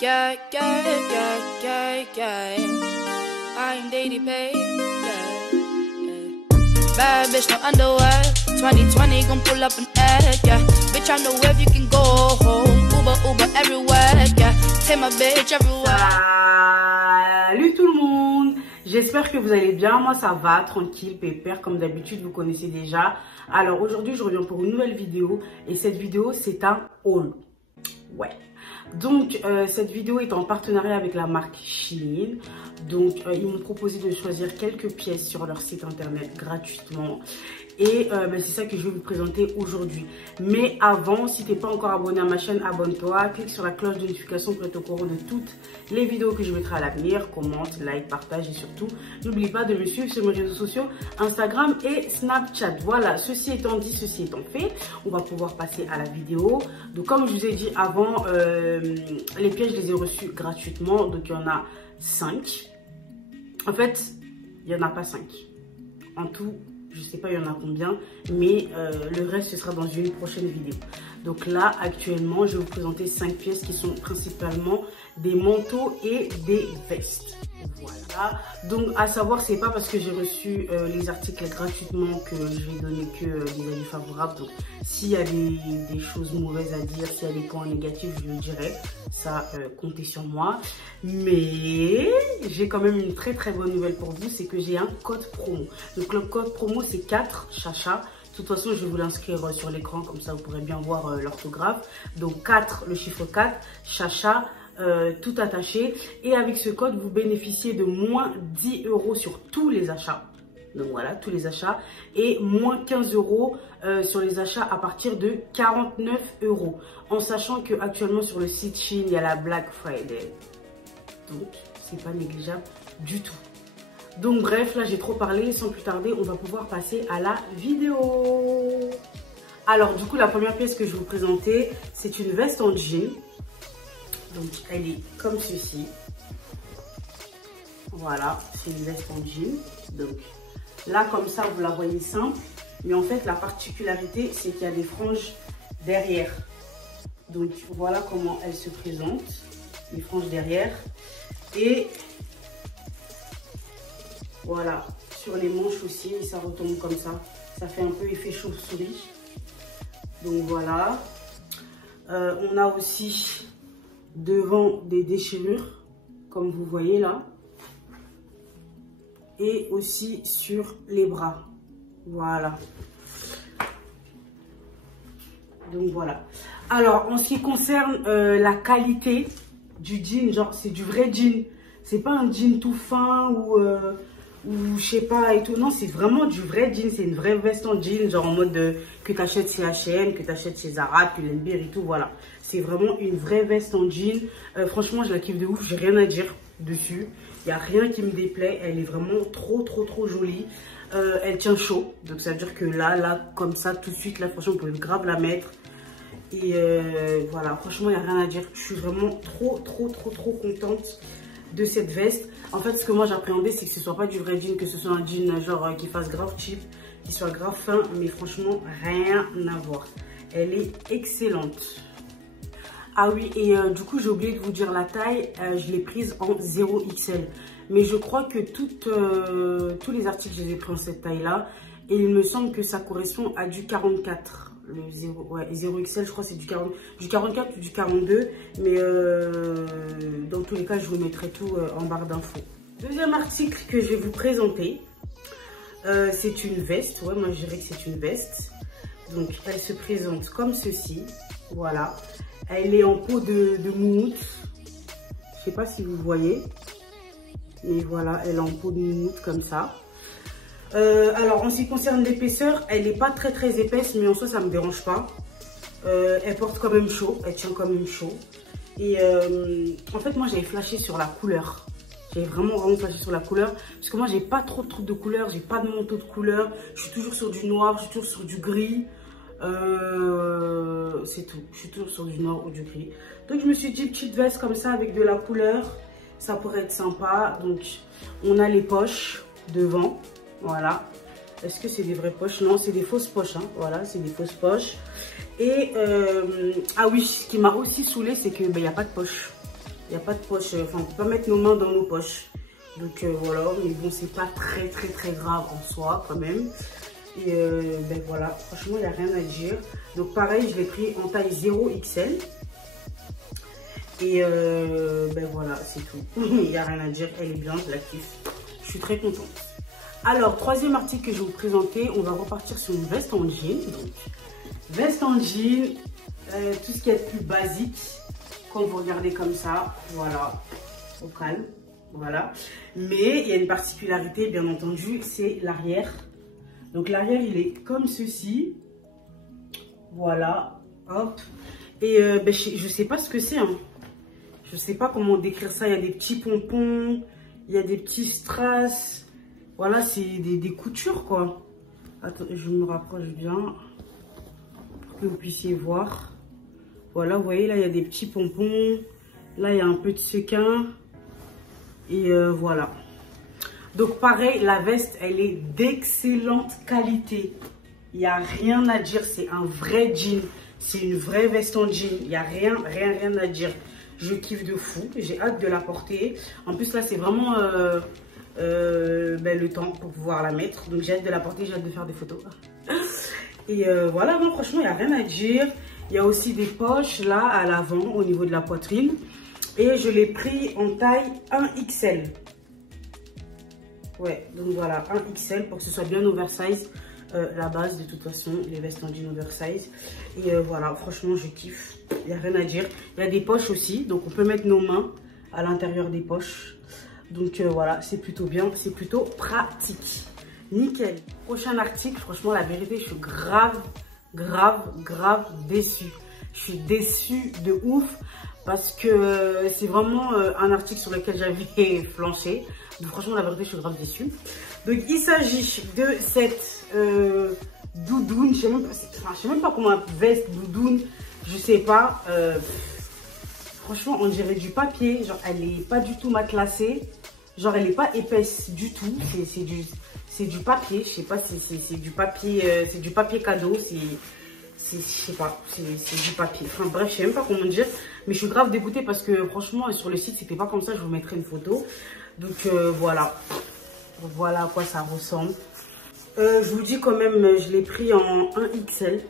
Yeah, yeah, yeah, yeah, yeah. I'm daily paid, yeah, yeah. Bad bitch, no underwear. 2020 gon' pull up an egg, yeah. Bitch, I know where you can go home. Uber everywhere, yeah. Take my bitch everywhere. Salut tout le monde, j'espère que vous allez bien. Moi ça va, tranquille, pépère, comme d'habitude, vous connaissez déjà. Alors aujourd'hui je reviens pour une nouvelle vidéo. Et cette vidéo c'est un haul. Ouais. Donc cette vidéo est en partenariat avec la marque Shein. Donc ils m'ont proposé de choisir quelques pièces sur leur site internet gratuitement. Et c'est ça que je vais vous présenter aujourd'hui. Mais avant, si tu n'es pas encore abonné à ma chaîne, abonne-toi. Clique sur la cloche de notification pour être au courant de toutes les vidéos que je mettrai à l'avenir. Commente, like, partage et surtout, n'oublie pas de me suivre sur mes réseaux sociaux, Instagram et Snapchat. Voilà, ceci étant dit, ceci étant fait, on va pouvoir passer à la vidéo. Donc comme je vous ai dit avant, les pièces, je les ai reçues gratuitement. Donc il y en a 5. En fait, il n'y en a pas 5. En tout, je sais pas il y en a combien, mais le reste ce sera dans une prochaine vidéo. Donc là actuellement je vais vous présenter 5 pièces qui sont principalement des manteaux et des vestes. Voilà, donc à savoir c'est pas parce que j'ai reçu les articles gratuitement que je vais donner que des avis favorables. Donc s'il y a des choses mauvaises à dire, s'il y a des points négatifs, je le dirai, ça comptez sur moi. Mais j'ai quand même une très bonne nouvelle pour vous, c'est que j'ai un code promo. Donc le code promo c'est 4 Chacha. De toute façon, je vais vous l'inscrire sur l'écran, comme ça vous pourrez bien voir l'orthographe. Donc 4, le chiffre 4, Chacha, tout attaché. Et avec ce code, vous bénéficiez de moins 10 € sur tous les achats. Donc voilà, tous les achats. Et moins 15 € sur les achats à partir de 49 €. En sachant qu'actuellement sur le site Shein, il y a la Black Friday. Donc, c'est pas négligeable du tout. Donc bref, là j'ai trop parlé, sans plus tarder, on va pouvoir passer à la vidéo. Alors du coup, la première pièce que je vais vous présenter, c'est une veste en jean. Donc elle est comme ceci. Voilà, c'est une veste en jean. Donc là comme ça, vous la voyez simple. Mais en fait, la particularité, c'est qu'il y a des franges derrière. Donc voilà comment elle se présente, les franges derrière. Et voilà, sur les manches aussi, ça retombe comme ça. Ça fait un peu effet chauve-souris. Donc voilà. On a aussi devant des déchirures, comme vous voyez là. Et aussi sur les bras. Voilà. Donc voilà. Alors, en ce qui concerne la qualité du jean, genre c'est du vrai jean. C'est pas un jean tout fin ou je sais pas et tout. Non, c'est vraiment du vrai jean. C'est une vraie veste en jean, genre en mode que tu achètes chez H&M, que tu achètes chez Zara, que Pull&Bear et tout. Voilà. C'est vraiment une vraie veste en jean. Franchement, je la kiffe de ouf. J'ai rien à dire dessus. Il n'y a rien qui me déplaît. Elle est vraiment trop jolie. Elle tient chaud. Donc ça veut dire que là, comme ça, tout de suite, là, franchement, vous pouvez grave la mettre. Et voilà, franchement, il n'y a rien à dire. Je suis vraiment trop contente de cette veste. En fait, ce que moi j'appréhendais, c'est que ce soit pas du vrai jean, que ce soit un jean genre qui fasse grave cheap, qui soit grave fin, mais franchement rien à voir. Elle est excellente. Ah oui, et du coup j'ai oublié de vous dire la taille, je l'ai prise en 0XL, mais je crois que tous les articles je les ai pris en cette taille là, et il me semble que ça correspond à du 44. Le 0XL, je crois c'est du 44 ou du 42, mais dans tous les cas, je vous mettrai tout en barre d'infos. Deuxième article que je vais vous présenter, c'est une veste. Ouais, moi je dirais que c'est une veste. Donc, elle se présente comme ceci. Voilà. Elle est en peau de moumoute. Je sais pas si vous voyez. Mais voilà, elle est en peau de moumoute comme ça. Alors en ce qui concerne l'épaisseur, elle n'est pas très épaisse, mais en soi ça me dérange pas. Elle porte quand même chaud, elle tient quand même chaud. Et en fait moi j'avais flashé sur la couleur. J'avais vraiment flashé sur la couleur. Parce que moi j'ai pas trop de trucs de couleur, j'ai pas de manteau de couleur. Je suis toujours sur du noir, je suis toujours sur du gris. C'est tout, je suis toujours sur du noir ou du gris. Donc je me suis dit petite veste comme ça avec de la couleur, ça pourrait être sympa. Donc on a les poches devant. Voilà. Est-ce que c'est des vraies poches? Non, c'est des fausses poches. Hein. Voilà, c'est des fausses poches. Et, ah oui, ce qui m'a aussi saoulé, c'est qu'il n'y a pas de poche. Il n'y a pas de poche, enfin on peut pas mettre nos mains dans nos poches. Donc voilà, mais bon c'est pas très grave en soi quand même. Et ben voilà, franchement il n'y a rien à dire. Donc pareil, je l'ai pris en taille 0XL. Et ben voilà, c'est tout. Il n'y a rien à dire, elle est bien, je la kiffe. Je suis très contente. Alors, troisième article que je vais vous présenter, on va repartir sur une veste en jean. Donc, veste en jean, tout ce qui est plus basique, quand vous regardez comme ça, voilà, au calme, voilà. Mais il y a une particularité, bien entendu, c'est l'arrière. Donc, l'arrière, il est comme ceci. Voilà, hop. Et ben, je sais pas ce que c'est, hein. Je sais pas comment décrire ça. Il y a des petits pompons, il y a des petits strass. Voilà, c'est des coutures, quoi. Attends, je me rapproche bien pour que vous puissiez voir. Voilà, vous voyez, là, il y a des petits pompons. Là, il y a un peu de sequin. Et voilà. Donc, pareil, la veste, elle est d'excellente qualité. Il n'y a rien à dire. C'est un vrai jean. C'est une vraie veste en jean. Il n'y a rien à dire. Je kiffe de fou. J'ai hâte de la porter. En plus, là, c'est vraiment ben, le temps pour pouvoir la mettre. Donc, j'ai hâte de la porter. J'ai hâte de faire des photos. Et voilà, non, franchement, il n'y a rien à dire. Il y a aussi des poches, là, à l'avant, au niveau de la poitrine. Et je l'ai pris en taille 1XL. Ouais, donc voilà, 1XL pour que ce soit bien oversize. La base, de toute façon, les vestes en jean oversize. Et voilà, franchement, je kiffe. Il n'y a rien à dire. Il y a des poches aussi, donc on peut mettre nos mains à l'intérieur des poches. Donc voilà, c'est plutôt bien, c'est plutôt pratique. Nickel. Prochain article, franchement, la vérité, je suis grave déçue. Je suis déçue de ouf parce que c'est vraiment un article sur lequel j'avais flanché. Donc franchement, la vérité, je suis grave déçue. Donc il s'agit de cette doudoune, je sais même pas comment, veste, doudoune, je sais pas. Franchement, on dirait du papier, genre elle est pas du tout matelassée, genre elle est pas épaisse du tout, c'est du papier, je sais pas, c'est du papier cadeau, je sais pas, c'est du papier. Enfin bref, je sais même pas comment dire, mais je suis grave dégoûtée parce que franchement sur le site c'était pas comme ça. Je vous mettrai une photo. Donc voilà à quoi ça ressemble. Je vous dis quand même, je l'ai pris en 1XL.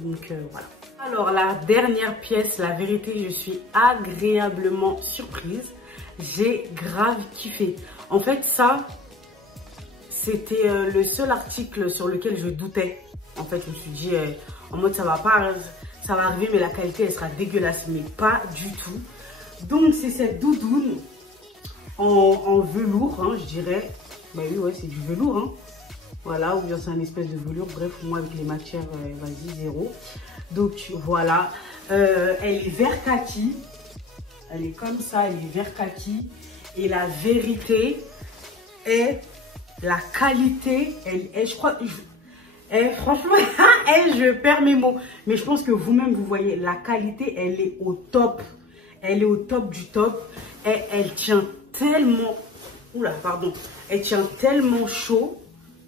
Donc voilà. Alors la dernière pièce, la vérité, je suis agréablement surprise. J'ai grave kiffé. En fait ça, c'était le seul article sur lequel je doutais. En fait, je me suis dit, en mode ça va arriver, mais la qualité elle sera dégueulasse. Mais pas du tout. Donc c'est cette doudoune en velours, hein, je dirais. Bah oui, ouais, c'est du velours, hein. Voilà, ou bien c'est un espèce de velours. Bref, moi avec les matières, vas-y, zéro. Donc voilà, elle est vert kaki. Elle est comme ça, elle est vert kaki. Et la vérité est, la qualité, elle est, je crois, franchement, je perds mes mots. Mais je pense que vous-même, vous voyez, la qualité, elle est au top. Elle est au top du top. Et elle tient tellement, oula, pardon, elle tient tellement chaud.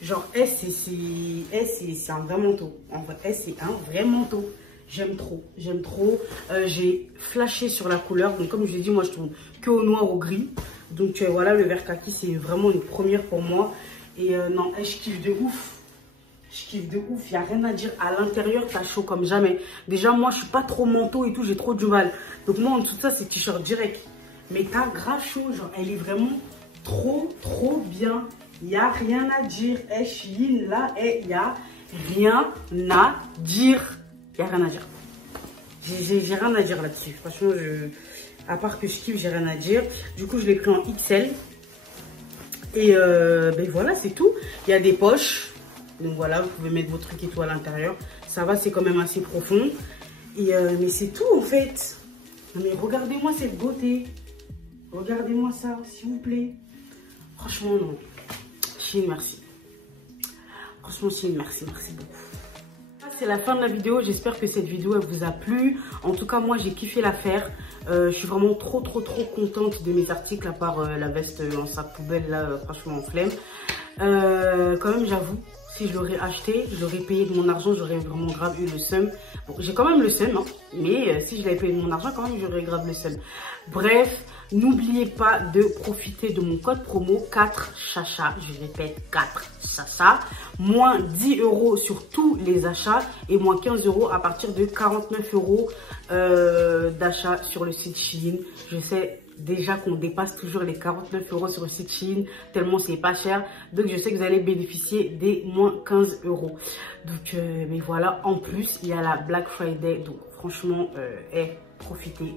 Genre, c'est un vrai manteau. En fait, c'est un vrai manteau. J'aime trop, j'aime trop. J'ai flashé sur la couleur. Donc, comme je l'ai dit, moi, je tourne que au noir, au gris. Donc, voilà, le vert kaki, c'est vraiment une première pour moi. Et non, je kiffe de ouf. Je kiffe de ouf. Il n'y a rien à dire. À l'intérieur, t'as chaud comme jamais. Déjà, moi, je suis pas trop manteau et tout. J'ai trop du mal. Donc, moi, en dessous de ça, c'est t-shirt direct. Mais t'as grave chaud. Genre, elle est vraiment trop bien. Il n'y a rien à dire. Shein, là, il n'y a rien à dire. Il n'y a rien à dire. J'ai rien à dire là-dessus. Franchement, à part que je kiffe, j'ai rien à dire. Du coup, je l'ai pris en XL. Et ben voilà, c'est tout. Il y a des poches. Donc voilà, vous pouvez mettre vos trucs et tout à l'intérieur. Ça va, c'est quand même assez profond. Et mais c'est tout en fait. Mais regardez-moi cette beauté. Regardez-moi ça, s'il vous plaît. Franchement, non. Shein, merci. Franchement, Shein, merci beaucoup. C'est la fin de la vidéo. J'espère que cette vidéo elle vous a plu. En tout cas, moi, j'ai kiffé la faire. Je suis vraiment trop contente de mes articles, à part la veste en sac poubelle, là, franchement, en flemme. Quand même, j'avoue, si je l'aurais acheté, je l'aurais payé de mon argent, j'aurais vraiment grave eu le seum. Bon, j'ai quand même le seum, hein, mais si je l'avais payé de mon argent, quand même, j'aurais grave le seum. Bref, n'oubliez pas de profiter de mon code promo 4 Chacha. Je répète, 4 Chacha. Moins 10 € sur tous les achats et moins 15 € à partir de 49 € d'achat sur le site Shein. Je sais déjà qu'on dépasse toujours les 49 € sur le site Shein, tellement c'est pas cher. Donc je sais que vous allez bénéficier des moins 15 €. Donc mais voilà, en plus il y a la Black Friday. Donc franchement, profitez.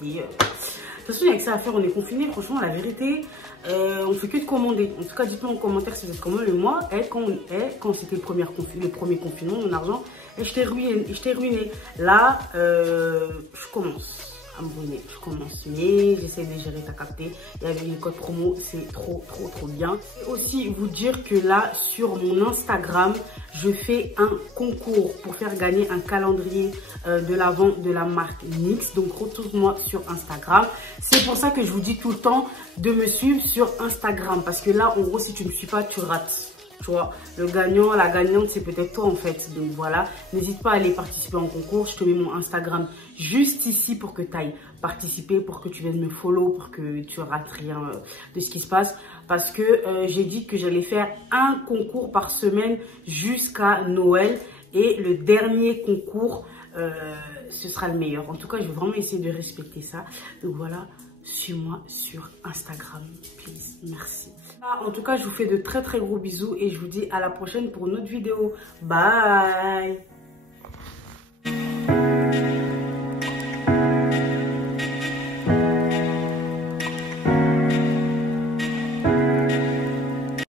De toute façon, il n'y a que ça à faire, on est confinés. Franchement, la vérité, on fait que de commander. En tout cas, dites-moi en commentaire si vous êtes comme moi. Moi, quand c'était le premier confinement, mon argent, je t'ai ruiné. Là, je commence à me ruiner, je commence, mais j'essaie de gérer, t'as capté. Et avec les codes promo, c'est trop bien. Et aussi vous dire que là, sur mon Instagram, je fais un concours pour faire gagner un calendrier de l'Avent de la marque NYX. Donc retrouve-moi sur Instagram. C'est pour ça que je vous dis tout le temps de me suivre sur Instagram, parce que là, en gros, si tu ne me suis pas, tu rates. Tu vois, le gagnant, la gagnante, c'est peut-être toi en fait. Donc voilà, n'hésite pas à aller participer en concours. Je te mets mon Instagram juste ici pour que tu ailles participer, pour que tu viennes me follow, pour que tu rates rien de ce qui se passe. Parce que j'ai dit que j'allais faire un concours par semaine jusqu'à Noël. Et le dernier concours, ce sera le meilleur. En tout cas, je vais vraiment essayer de respecter ça. Donc voilà, suis-moi sur Instagram, please. Merci. En tout cas, je vous fais de très gros bisous et je vous dis à la prochaine pour une autre vidéo. Bye.